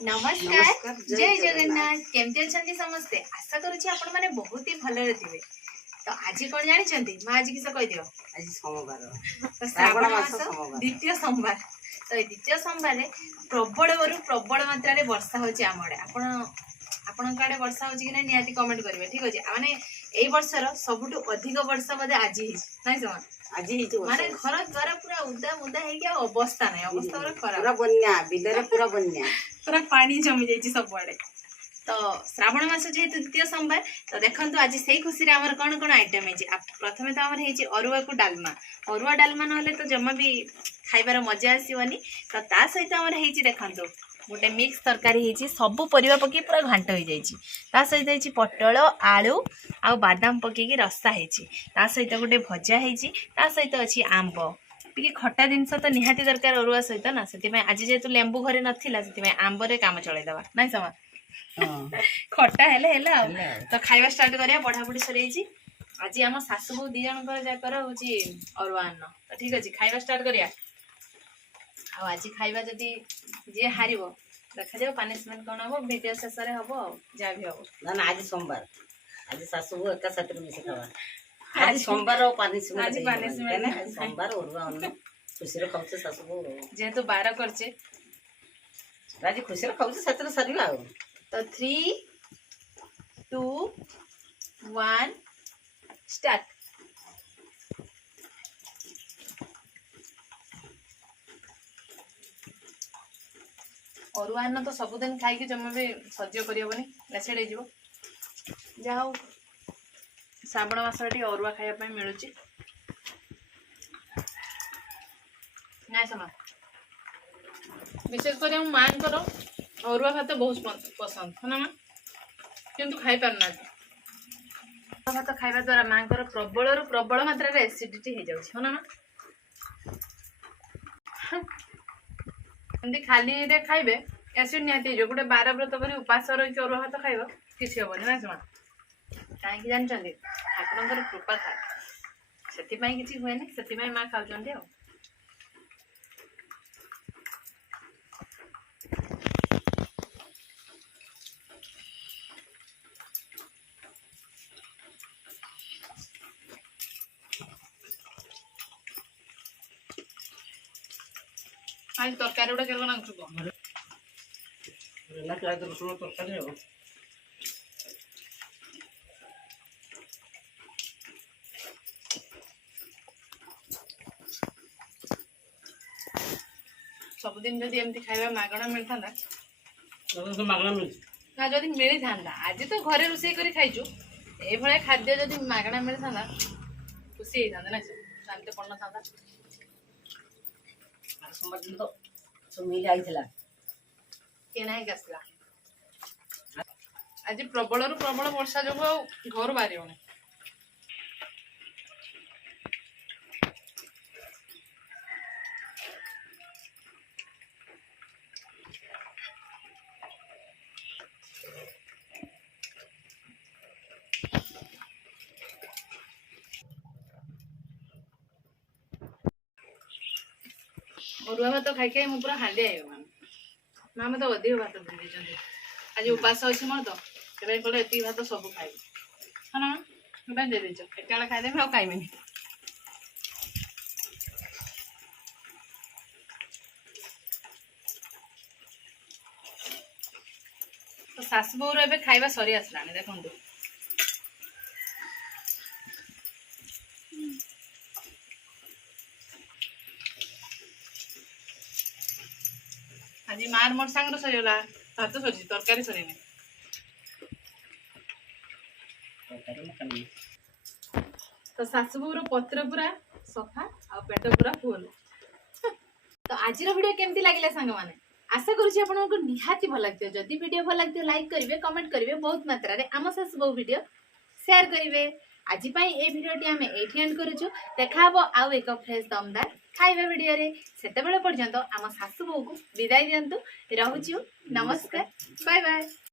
नमस्कार जय जगन्नाथ केमती अच्छा समस्ते आशा करुच्ची आपण माने बहुत ही भलरे थिबे। तो आज कौन जानी आज किस कह दियो आज सोमवार श्रावण मास द्वितीय सोमवार। तो द्वितीय सोमवार प्रबल प्रबल मात्रा रे वर्षा होची आम आड़े आपण आड़े वर्षा होची कि निहाती कमेंट करेंगे। ठीक अच्छे माने एई वर्षर सबुठु अधिक वर्षा बोधे आज नहीं समा आज माने घर द्वार पूरा उदा मुदा है क्या अवस्था नहीं अवस्था पूरा खराब पूरा बन्या बिलरे पूरा बन्या पूरा पानी जमी जाइए सब आड़े। तो श्रावण मास जेहेतु द्वितीय सोमवार तो देखो आज से खुशी रे आमर कौन कौन आइटम है। प्रथमे तो आमर है अरुआ को डालमा अरुआ डालमा ना तो जमा भी खाइबार मजा आसवनी। तो ता सहित आमर है देखो गोटे मिक्स तरकारी है सब परिवा पकई पूरा घांट हो जाता सहित है पटल आलू आ बादाम पकईकी रसा है सहित गोटे भजा है सहित अच्छी आंब टी खटा जिनस तो निहाती दरकार अरुआ सहित ना से आज जेहेतु लेंबू घरे नाला से आंबर काम चलईदवा ना समा खटा हेले तो खाइबा स्टार्ट करिया पढ़ापढ़ी सरी आज आम सासु बो दी जन जाकर हूँ अरुआ अन्न। तो ठीक अच्छे खाइबा स्टार्ट करिया आज खाइबा जदि जी हार देखा जाओ पनिशमेंट कौन हम भिडियो शेष में हम जहाँ भी हम ना आज सोमवार आज सासु बो एका साथ मिसे खावा आज सोमवार और पनिशमेंट सोमवार अरुआ अन्न खुशी रे खाउछे सासु बो जेहेतु 12 करछे आज खुशी रे खाउछे सतरे सरीला आ। तो 3 2 1 स्टार्ट। अरुआ अन्न तो सबुदिन खाई जमा भी सह्य करहबनी एसिड हो जहा श्रावण मास अरुआ खाया मिलूँ ना समा विशेषकर हम माँ को अरुआ भात बहुत पसंद है ना माँ किंतु खाई पारना अरुआ भात खाइबा द्वारा माँ को प्रबल प्रबल मात्रा एसिडिटी हो जाए ना माँ एमती खाली खाइबे एसिड निहाती हो गोटे 12 व्रत कर उपास रही अरुआ भात खाइब किसी हेनी ना समा कहीं जानते ठाकुर कृपा थाए से किसी हुए से माँ खाऊँ आ आज तरकारी गुड़ा केतना नाचुको ना प्याज रसुन तरकारी हो सबुदिन जदि एमती खाइबा मागणा मिलता तो मागणा मिल ना जदि मिली था आज तो घरे रोषे कर खाइचु ए भले खाद्य जदि मागणा मिली था खुशी होता ना शांति पड़ था सोमवार दिन तो सब मिल आइथिला के नहीं आसला आज प्रबल प्रबल वर्षा जो घर बाहर होने अरुआ भात खाई खाई मुझे पूरा हांडी आईगला माँ मत अधिक भात दे आज उपास अच्छे मोर तो कहले ये भात सब खाई है ना माँ दे दीच एट खाईदेवी आ खाइबी। तो सासु बोर ए खाइबा सरी आसला देखो आज मार मोर सांग सरीगला भात सरी तरकारी सरी तो सासुबूर पत्र पूरा सफा आ पेट पूरा फुल। तो आज वीडियो केमती लगे सांग मैंने आशा करुच्ची आपको निहाती भल लगे जदि वीडियो भल लगे लाइक करेंगे कमेंट करेंगे बहुत मात्रा रे आम सासु बहु वीडियो शेयर करेंगे। आज ये भिडियोटी आम ये एंड करुचु देखा आउ एक फ्रेश दमदार खाइबा वीडियो रे सेते बेले पर्यंत आम सासु बहु को विदाय दियंतु। रहूछु नमस्कार बाय बाय।